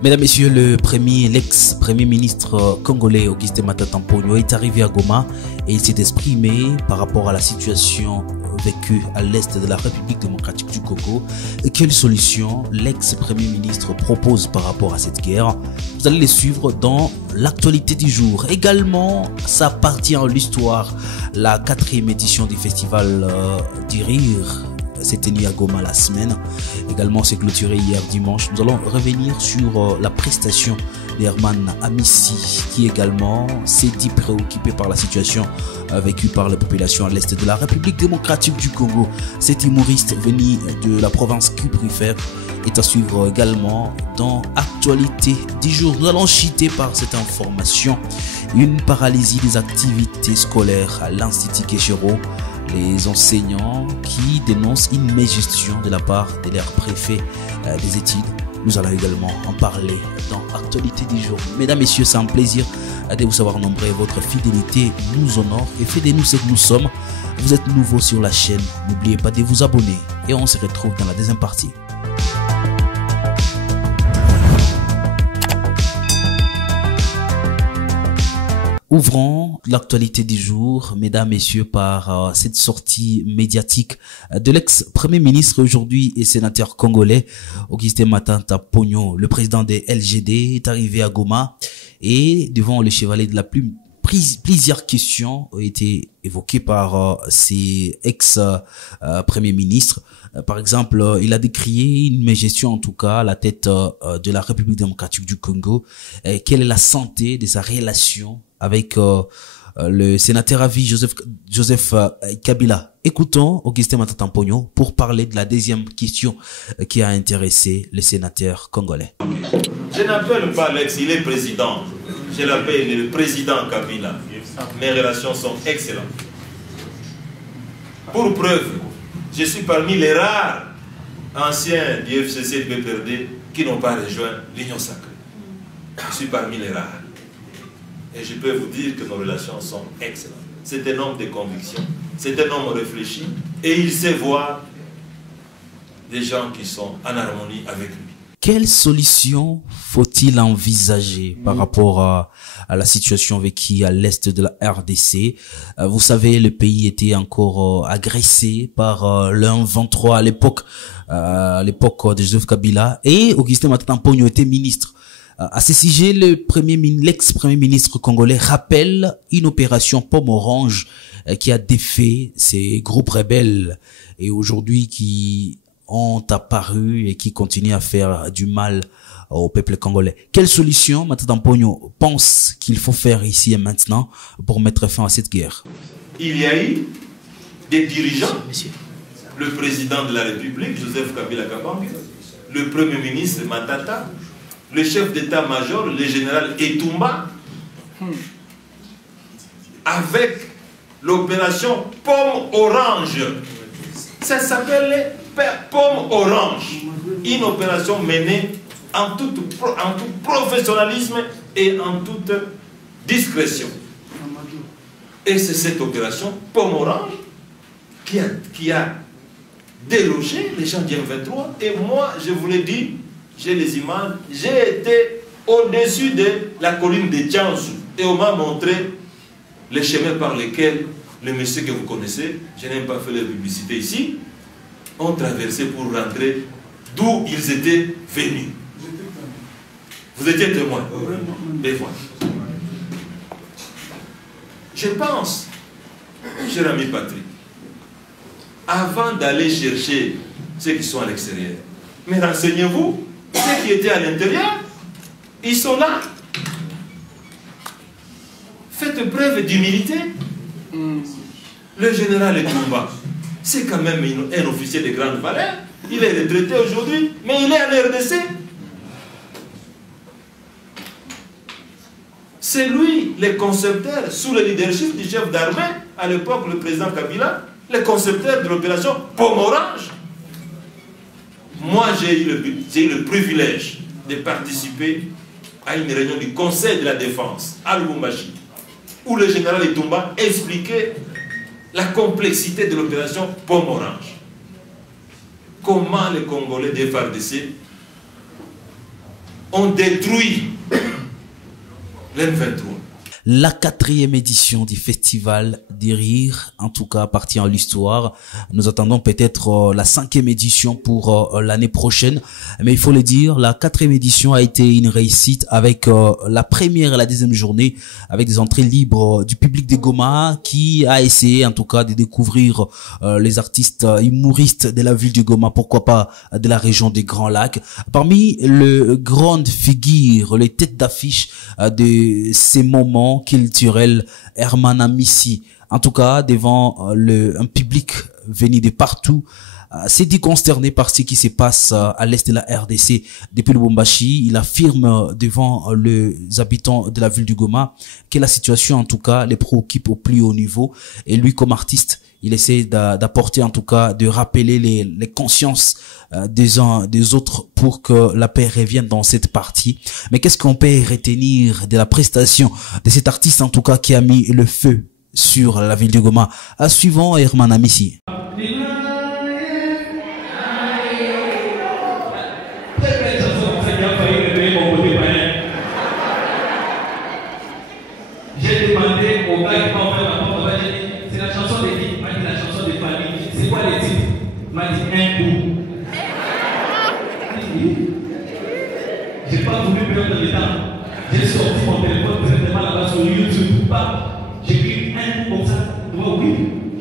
Mesdames, Messieurs, l'ex-premier ministre congolais Augustin Matata Mponyo est arrivé à Goma et il s'est exprimé par rapport à la situation vécue à l'est de la République démocratique du Congo. Et quelle solution l'ex-premier ministre propose par rapport à cette guerre? Vous allez les suivre dans l'actualité du jour. Également, ça appartient à l'histoire, la 4e édition du festival du rire s'est tenu à Goma la semaine. Également, c'est clôturé hier dimanche. Nous allons revenir sur la prestation d'Herman Amissi, qui également s'est dit préoccupé par la situation vécue par la population à l'est de la République démocratique du Congo. Cet humoriste venu de la province cuprifère est à suivre également dans Actualité du jour. Nous allons citer par cette information une paralysie des activités scolaires à l'Institut Kéchero. Les enseignants qui dénoncent une mégestion de la part de leur préfet des études. Nous allons également en parler dans Actualité du jour. Mesdames, Messieurs, c'est un plaisir de vous savoir nombreux. Votre fidélité nous honore et fait de nous ce que nous sommes. Vous êtes nouveau sur la chaîne. N'oubliez pas de vous abonner et on se retrouve dans la deuxième partie. Ouvrons l'actualité du jour, mesdames, messieurs, par cette sortie médiatique de l'ex-premier ministre aujourd'hui et sénateur congolais, Augustin Matata Mponyo. Le président des LGD est arrivé à Goma et devant le chevalier de la plume, plusieurs questions ont été évoquées par ces ex-premiers ministres. Par exemple, il a décrié une mégestion, en tout cas, à la tête de la République démocratique du Congo. Quelle est la santé de sa relation avec le sénateur à vie Joseph Kabila? Écoutons Augustin Matata Mponyo pour parler de la deuxième question qui a intéressé le sénateur congolais. Je n'appelle pas l'ex, il est président. Je l'appelle le président Kabila. Mes relations sont excellentes. Pour preuve, je suis parmi les rares anciens du FCC et du BPRD qui n'ont pas rejoint l'Union sacrée. Je suis parmi les rares. Et je peux vous dire que nos relations sont excellentes. C'est un homme de conviction, c'est un homme réfléchi et il sait voir des gens qui sont en harmonie avec lui. Quelle solution faut-il envisager par rapport à la situation vécue à l'est de la RDC? Vous savez, le pays était encore agressé par le 23 à l'époque de Joseph Kabila, et Augustin Matata Mponyo était ministre. À ce sujet, l'ex-premier ministre congolais rappelle une opération Pomme Orange qui a défait ces groupes rebelles et aujourd'hui qui ont apparu et qui continuent à faire du mal au peuple congolais. Quelle solution Matata Mponyo pense qu'il faut faire ici et maintenant pour mettre fin à cette guerre? Il y a eu des dirigeants, le président de la République, Joseph Kabila Kabange, le premier ministre Matata, le chef d'état-major, le général Etumba, avec l'opération Pomme Orange. Ça s'appelle Pomme Orange. Une opération menée en tout professionnalisme et en toute discrétion. Et c'est cette opération Pomme Orange qui a délogé les gens du M23. Et moi, je vous l'ai dit, j'ai les images, j'ai été au-dessus de la colline de Tianzou et on m'a montré les chemins par lesquels les messieurs que vous connaissez, je n'aime pas faire la publicité ici, ont traversé pour rentrer d'où ils étaient venus. Vous étiez témoins. Et voilà. Je pense, cher ami Patrick, avant d'aller chercher ceux qui sont à l'extérieur, mais renseignez-vous, ceux qui étaient à l'intérieur, ils sont là. Faites preuve d'humilité. Le général Etumba, c'est quand même un officier de grande valeur. Il est retraité aujourd'hui, mais il est en RDC. C'est lui, le concepteur, sous le leadership du chef d'armée, à l'époque, le président Kabila, le concepteur de l'opération Pomme Orange. Moi, j'ai eu le privilège de participer à une réunion du Conseil de la Défense à Lubumbashi, où le général Etumba expliquait la complexité de l'opération Pomme Orange. Comment les Congolais des FARDC ont détruit l'M23. La 4e édition du Festival des Rires, en tout cas, partie en l'histoire. Nous attendons peut-être la 5e édition pour l'année prochaine. Mais il faut le dire, la 4e édition a été une réussite avec la première et la 2e journée, avec des entrées libres du public de Goma qui a essayé, en tout cas, de découvrir les artistes humoristes de la ville de Goma, pourquoi pas de la région des Grands Lacs. Parmi les grandes figures, les têtes d'affiche de ces moments culturel, Herman Amissi, en tout cas devant un public venu de partout, s'est dit consterné par ce qui se passe à l'est de la RDC depuis Lubumbashi. Il affirme devant les habitants de la ville du Goma que la situation en tout cas les préoccupe au plus haut niveau, et lui comme artiste il essaie d'apporter en tout cas, de rappeler les consciences des uns des autres pour que la paix revienne dans cette partie. Mais qu'est-ce qu'on peut retenir de la prestation de cet artiste en tout cas qui a mis le feu sur la ville de Goma? Suivant Herman Amissi. J'ai demandé au gars qui m'a fait la porte, c'est la chanson de qui? M'a dit la chanson de famille. C'est quoi les titres? M'a dit un coup. J'ai pas voulu perdre le temps. J'ai sorti mon téléphone directement là-bas sur YouTube. J'ai écrit un coup comme ça. Oui,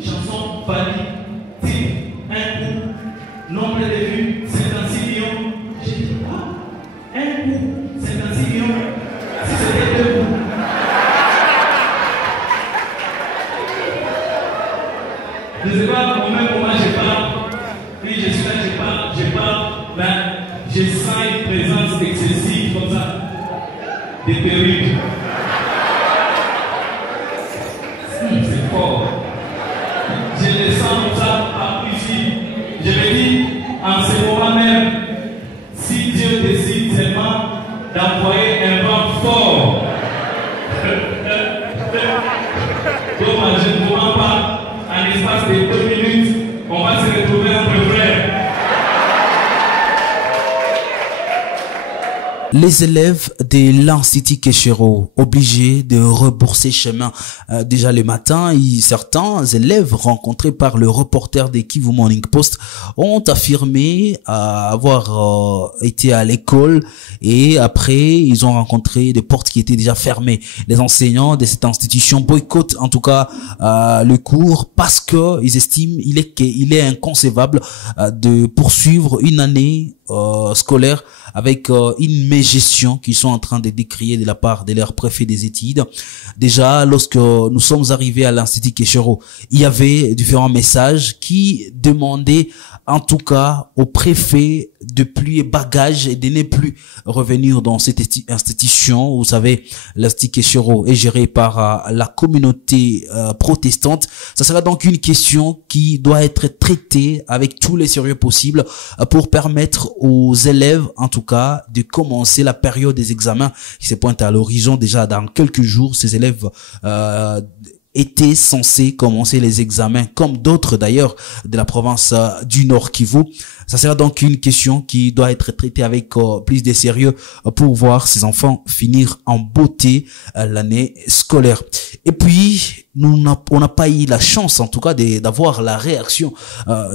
chanson famille. Titre, un coup. Nombre de vues, 56 millions. J'ai dit, ah, un coup, 56 millions. Si c'était deux coups. Je ne sais pas, au même moment, je parle. Puis je suis là, je parle. Ben, je sens une présence excessive comme ça. Des perruques. C'est fort. Je le sens comme ça, par ici. Je me dis, en ce moment même, si Dieu décide seulement d'envoyer un vent fort, donc je ne comprends pas. En l'espace de 2 minutes, on va se retrouver entre frères. Les élèves de l'Institut Keshero, obligés de rebourser chemin déjà le matin, et certains élèves rencontrés par le reporter de Kivu Morning Post ont affirmé avoir été à l'école, et après ils ont rencontré des portes qui étaient déjà fermées. Les enseignants de cette institution boycottent en tout cas le cours parce que ils estiment qu'il est inconcevable de poursuivre une année scolaire avec une mégestion qu'ils sont en train de décrier de la part de leur préfet des études. Déjà, lorsque nous sommes arrivés à l'Institut Keshero, il y avait différents messages qui demandaient en tout cas au préfet de plier bagages et de ne plus revenir dans cette institution. Vous savez, l'Institut Keshero est géré par la communauté protestante. Ça sera donc une question qui doit être traitée avec tous les sérieux possibles pour permettre aux élèves, en tout cas, de commencer la période des examens qui se pointe à l'horizon. Déjà dans quelques jours, ces élèves étaient censés commencer les examens, comme d'autres d'ailleurs de la province du Nord Kivu. Ça sera donc une question qui doit être traitée avec plus de sérieux pour voir ces enfants finir en beauté l'année scolaire. Et puis, on n'a pas eu la chance, en tout cas, d'avoir la réaction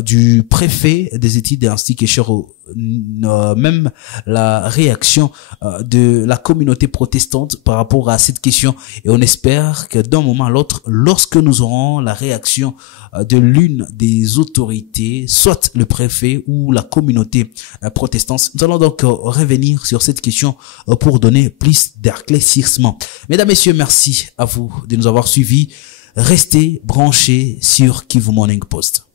du préfet des études de l'Institut Keshero, même la réaction de la communauté protestante par rapport à cette question. Et on espère que d'un moment à l'autre, lorsque nous aurons la réaction de l'une des autorités, soit le préfet ou la communauté protestante, nous allons donc revenir sur cette question pour donner plus d'éclaircissement. Mesdames, Messieurs, merci à vous de nous avoir suivis. Restez branchés sur Kivu Morning Post.